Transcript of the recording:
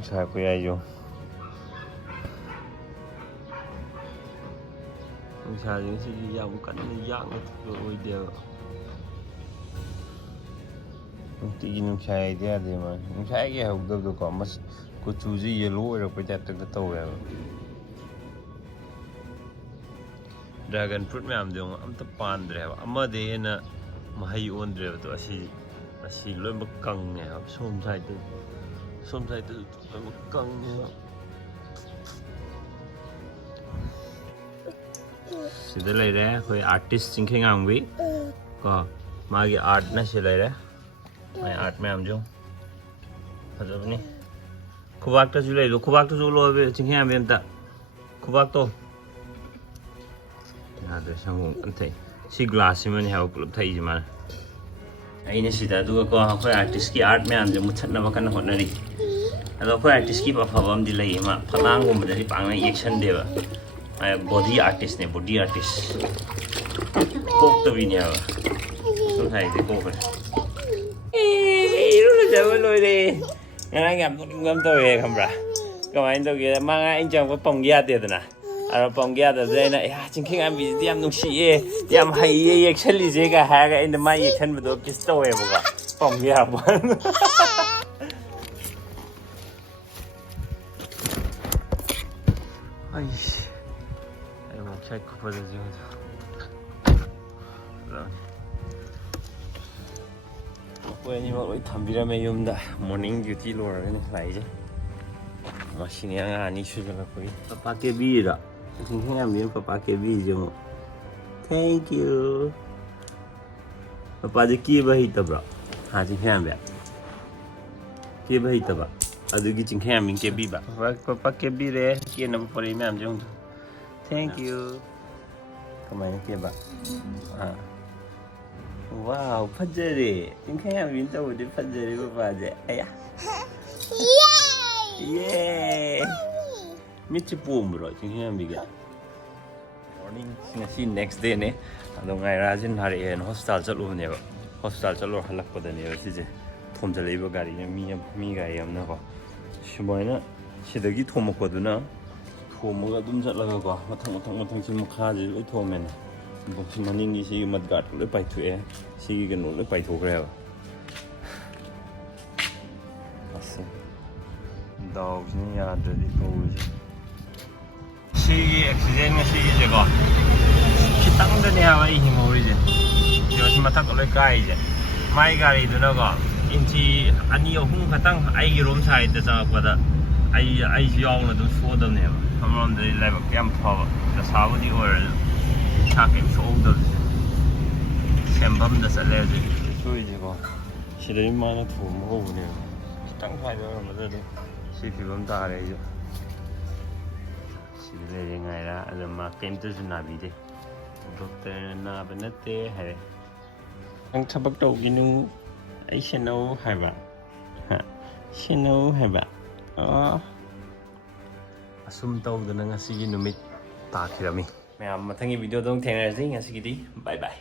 ꯅꯨꯡꯁꯥ ꯀꯨꯌꯥꯏꯌꯣ ꯅꯨꯡꯁꯥꯁꯦ ꯉꯁꯤꯗꯤ ꯌꯥꯝ ꯀꯟꯅ ꯌꯥꯛꯅ ꯊꯣꯛꯄ ꯑꯣꯏꯗꯦꯕ ꯅꯨꯡꯇꯤꯒꯤ ꯅꯨꯡꯁꯥ ꯌꯥꯏꯗ ꯌꯥꯗꯦ ꯃꯥ ꯅꯨꯡꯁꯥ ꯍꯦꯛ ꯌꯥꯏꯍꯧꯗꯕꯗꯣꯀꯣ ꯀꯨꯆꯨꯁꯦ ꯌꯦꯜꯂꯣ ꯑꯣꯏꯔꯛꯄꯩ ꯇꯥꯏꯞꯇꯒ ꯇꯧꯋꯦꯕ ꯗ꯭ꯔꯥꯒꯟ ꯐ꯭ꯔꯨꯠ ꯃꯌꯥꯝꯗꯣ ꯑꯝꯇ ꯄꯥꯟꯗ꯭ꯔꯦꯕ ꯑꯃꯗꯩ ꯍꯦꯟꯅ ꯃꯍꯩ ꯑꯣꯟꯗ꯭ꯔꯦꯕꯗꯣ ꯑꯁꯤ ꯂꯣꯏꯅꯃꯛ ꯀꯪꯉꯦꯕ ꯁꯣꯝ ꯁꯥꯏꯗꯇꯁꯨ ꯂꯣꯏꯅꯃꯛ ꯀꯪꯉꯦꯕ ꯁꯤꯗ ꯂꯩꯔꯦ ꯑꯩꯈꯣꯏ ꯑꯥꯔꯇꯤꯁ ꯆꯤꯡꯈꯩꯉꯥꯡꯕꯤ ꯀꯣ ꯃꯥꯒꯤ ꯑꯥꯔꯠꯅ ꯁꯤ ꯂꯩꯔꯦ ꯃꯥꯒꯤ ꯑꯥꯔꯠ ꯃꯌꯥꯝꯁꯨ ꯐꯖꯕꯅꯤ ꯈꯨꯕꯥꯛꯇꯁꯨ ꯂꯩꯗꯣ ꯈꯨꯕꯥꯛꯇꯁꯨ ꯎꯠꯂꯣ ꯆꯤꯡꯈꯩꯉꯥꯡꯕꯤ ꯑꯝꯇ ꯈꯨꯕꯥꯛꯇꯣ ꯌꯥꯗ꯭ꯔꯦ ꯁꯪꯒꯣꯝ ꯀꯟꯅ ꯊꯛꯏ ꯁꯤ ꯒ꯭ꯂꯥꯁꯁꯤꯃꯅꯤ ꯍꯥꯏꯕ ꯄꯨꯂꯞ ꯊꯛꯏꯁꯦ ꯃꯥꯅ ꯑꯩꯅ ꯁꯤꯗ ꯑꯗꯨꯒꯀꯣ ꯑꯩꯈꯣꯏ ꯑꯥꯔꯇꯤꯁꯀꯤ ꯑꯥꯔꯠ ꯃꯌꯥꯝꯁꯦ ꯃꯨꯠꯊꯠꯅꯕ ꯀꯟꯅ ꯍꯣꯠꯅꯔꯤ ꯑꯗꯣ ꯑꯩꯈꯣꯏ ꯑꯥꯔꯇꯤꯁꯀꯤ ꯑꯐꯕ ꯑꯃꯗꯤ ꯂꯩꯌꯦ ꯃꯥ ꯐꯛꯂꯥꯡꯒꯨꯝꯕꯗꯗꯤ ꯄꯥꯛꯅ ꯌꯦꯛꯁꯟꯗꯦꯕ ꯕꯣꯗꯤ ꯑꯥꯔꯇꯤꯁꯅꯦ ꯕꯣꯗꯤ ꯑꯥꯔꯇꯤꯁ ꯀꯣꯛꯇꯕꯤꯅꯦꯕ ꯁꯨꯝ ꯍꯥꯏꯗꯤ ꯀꯣꯛꯈ꯭ꯔꯦ ꯏꯔꯨꯖꯕ ꯂꯣꯏꯔꯦ ꯉꯔꯥꯡ ꯌꯥꯝ ꯅꯣꯛꯅꯤꯡꯕ ꯑꯃ ꯇꯧꯋꯦ ꯈꯪꯕ꯭ꯔꯥ ꯀꯃꯥꯏꯅ ꯇꯧꯒꯦ ꯃꯥ ꯉꯔꯥꯡ ꯑꯩꯅ ꯆꯪꯉꯛꯄ ꯄꯝꯒꯦ ꯌꯥꯗꯦꯗꯅ ꯑꯗꯣ ꯄꯝꯒꯦ ꯌꯥꯗꯕꯗ ꯑꯩꯅ ꯆꯤꯡꯈꯩꯉꯥꯟꯕꯤꯁꯤꯗꯤ ꯌꯥꯝ ꯅꯨꯡꯁꯤꯌꯦ ꯌꯥꯝ ꯍꯩꯌꯦ ꯌꯦꯛꯁꯜꯂꯤꯁꯦꯒ ꯍꯥꯏꯔꯒ ꯑꯩꯅ ꯃꯥ ꯌꯦꯛꯁꯟꯕꯗꯣ ꯀꯤꯁ ꯇꯧꯋꯦꯕꯀꯣ ꯄꯝꯒꯦ ꯌꯥꯕ ꯑꯩꯁ ꯑꯩ ꯋꯦꯕꯁꯥꯏꯠ ꯈꯨꯐꯖꯁꯤ ꯑꯩꯈꯣꯏ ꯑꯅꯤꯃꯛ ꯂꯣꯏ ꯊꯝꯕꯤꯔꯝꯃꯦ ꯌꯨꯝꯗ ꯃꯣꯔꯅꯤꯡ ꯗ꯭ꯌꯨꯇꯤ ꯂꯣꯏꯔꯒꯅꯤ ꯂꯥꯛꯏꯁꯦ ꯃꯁꯤꯅꯤ ꯑꯉꯥꯡ ꯑꯅꯤ ꯁꯨꯖꯜꯂꯛꯄꯒꯤ ꯄꯄꯥ ꯀꯦꯕꯤꯔꯤꯔꯣ ꯆꯤꯡꯈꯩꯉꯥꯟꯕꯤꯅ ꯄꯄꯥ ꯀꯦꯕꯤꯔꯤꯁꯦ ꯑꯃꯨꯛ ꯊꯦꯡꯛ ꯌꯨ ꯄꯄꯥꯁꯦ ꯀꯦꯕ ꯍꯩꯇꯕ꯭ꯔꯣ ꯆꯤꯡꯈꯩꯉꯥꯟꯕꯤ ꯀꯦꯕ ꯍꯩꯇꯕ ꯑꯗꯨꯒꯤ ꯆꯤꯡꯈꯩꯉꯥꯟꯕꯤ ꯀꯦꯕꯤꯕ ꯄꯄꯥ ꯀꯦꯕꯤꯔꯦ ꯀꯦꯅꯕ ꯄꯣꯔꯛꯏ ꯃꯌꯥꯝꯁꯦ ꯑꯃꯨꯛ ꯊꯦꯡꯛ ꯌꯨ ꯀꯃꯥꯏꯅ ꯀꯦꯕ ꯋꯥꯎ ꯐꯖꯔꯦ ꯆꯤꯡꯈꯩꯉꯥꯟꯕꯤꯅ ꯇꯧꯕꯗꯤ ꯐꯖꯔꯦ ꯄꯄꯥꯁꯦ ꯑꯌꯥ ꯌꯦ ꯃꯤꯠꯁꯦ ꯄꯣꯝꯕ꯭ꯔꯣ ꯆꯤꯡꯈꯩꯉꯥꯟꯕꯤꯒꯤ ꯃꯣꯔꯅꯤꯡ ꯉꯁꯤ ꯅꯦꯛꯁ ꯗꯦꯅꯦ ꯑꯗꯣ ꯉꯥꯏꯔꯥꯁꯦ ꯅꯥꯔꯛꯑꯦꯅ ꯍꯣꯁꯄꯤꯇꯥꯜ ꯆꯠꯂꯨꯕꯅꯦꯕ ꯍꯣꯁꯄꯤꯇꯥꯜ ꯆꯠꯂꯨꯔ ꯍꯜꯂꯛꯄꯗꯅꯦꯕ ꯁꯤꯁꯦ ꯊꯣꯝꯖꯤꯜꯂꯛꯏꯕ ꯒꯥꯔꯤꯅ ꯃꯤ ꯒꯥꯔꯤ ꯑꯃꯅꯀꯣ ꯁꯨꯃꯥꯏꯅ ꯁꯤꯗꯒꯤ ꯊꯣꯝꯃꯛꯄꯗꯨꯅ ꯊꯣꯝꯃꯒ ꯑꯗꯨꯝ ꯆꯠꯂꯒꯀꯣ ꯃꯊꯪ ꯃꯈꯥꯁꯤ ꯂꯣꯏ ꯊꯣꯝꯃꯦꯅ ꯃꯅꯤꯡꯒꯤ ꯁꯤꯒꯤ ꯃꯗꯒꯥꯔꯗ ꯂꯣꯏ ꯄꯥꯏꯊꯣꯛꯑꯦ ꯁꯤꯒꯤ ꯀꯩꯅꯣ ꯂꯣꯏ ꯄꯥꯏꯊꯣꯛꯈ꯭ꯔꯦꯕ ꯑꯁ ꯗꯥꯎꯁꯤꯅ ꯌꯥꯗ꯭ꯔꯗꯤ ꯇꯧꯔꯤꯁꯦ ꯁꯤꯒꯤ ꯑꯦꯛꯁꯤꯗꯦꯟ ꯉꯁꯤꯒꯤꯁꯦꯀꯣ ꯈꯤꯇꯪꯗꯅꯦ ꯍꯥꯏꯕ ꯑꯩ ꯍꯤꯡꯍꯧꯔꯤꯁꯦ ꯁꯤ ꯃꯊꯛꯇ ꯂꯣꯏ ꯀꯥꯏꯁꯦ ꯃꯥꯏ ꯒꯥꯔꯤꯗꯨꯅꯀꯣ ꯏꯟꯆꯤ 2-3 ꯈꯛꯇꯪ ꯑꯩꯒꯤ ꯔꯣꯝ ꯁꯥꯏꯗꯇ ꯆꯪꯉꯛꯄꯗ ꯑꯩꯁꯨ ꯌꯥꯎꯅ ꯑꯗꯨꯝ ꯁꯣꯛꯑꯗꯕꯅꯦꯕ ꯑꯃꯔꯣꯝꯗꯗꯤ ꯂꯥꯏꯕꯛ ꯌꯥꯝ ꯐꯕ ꯗꯁꯥꯕꯨꯗꯤ ꯑꯣꯏꯔꯁꯨ ꯏꯁꯥ ꯀꯩꯝ ꯁꯣꯛꯍꯧꯗꯕꯁꯦ ꯁꯦꯝꯐꯝꯗ ꯆꯠꯂꯦ ꯍꯧꯖꯤꯛ ꯁꯣꯏꯁꯦꯀꯣ ꯁꯤꯗꯩ ꯃꯥꯅ ꯊꯣꯝꯕ ꯍꯧꯕꯅꯦꯕ ꯈꯤꯇꯪ ꯁ꯭ꯋꯥꯏꯗ ꯑꯣꯏꯔꯝꯕꯗ ꯑꯗꯨꯝ ꯁꯤ ꯐꯤꯕꯝ ꯇꯥꯔꯦ ꯑꯩꯁꯨ ꯁꯤꯗ ꯂꯩꯔꯦ ꯉꯥꯏꯔ ꯑꯗ ꯃꯥ ꯀꯩꯝꯇꯁꯨ ꯅꯥꯕꯤꯗꯦ ꯗꯣꯛꯇꯔꯅ ꯅꯥꯕ ꯅꯠꯇꯦ ꯍꯥꯏꯔꯦ ꯅꯪ ꯊꯕꯛ ꯇꯧꯈꯤꯅꯨ ꯑꯩ ꯁꯦꯟꯅꯧ ꯍꯥꯏꯕ ꯁꯦꯟꯅꯧ ꯍꯥꯏꯕ ꯑꯁꯨꯝ ꯇꯧꯗꯅ ꯉꯁꯤꯒꯤ ꯅꯨꯃꯤꯠ ꯇꯥꯈꯤꯔꯝꯃꯤ ꯃꯌꯥꯝ ꯃꯊꯪꯒꯤ ꯚꯤꯗꯤꯑꯣꯗ ꯑꯃꯨꯛ ꯊꯦꯡꯅꯔꯁꯤ ꯉꯁꯤꯒꯤꯗꯤ ꯕꯥꯏ ꯕꯥꯏ